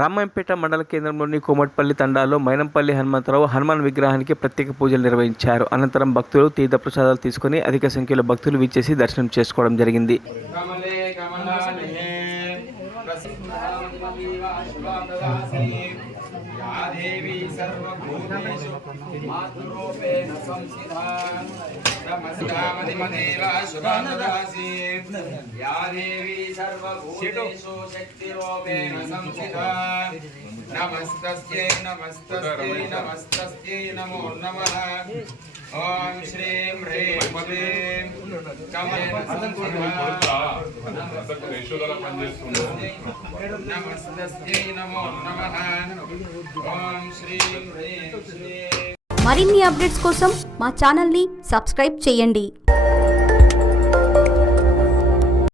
రామాయంపేట మండల కేంద్రంలోని కోమట్పల్లి తండాలో మైనంపల్లి హనుమంతరావు హనుమాన్ విగ్రహానికి ప్రత్యేక పూజలు నిర్వహించారు. అనంతరం భక్తులు తీర్థప్రసాదాలు తీసుకుని అధిక సంఖ్యలో భక్తులు విచ్చేసి దర్శనం చేసుకోవడం జరిగింది. नमस्तस्यै नमस्तस्यै नमस्तस्यै नमो नमः। ओम श्रीं ह्रीं क्लीं कमलेन संस्थिता नमस्तस्यै नमो नमः। ओम श्रीं ह्रीं क्लीं। మరిన్ని అప్డేట్స్ కోసం మా ఛానల్ని సబ్స్క్రైబ్ చేయండి.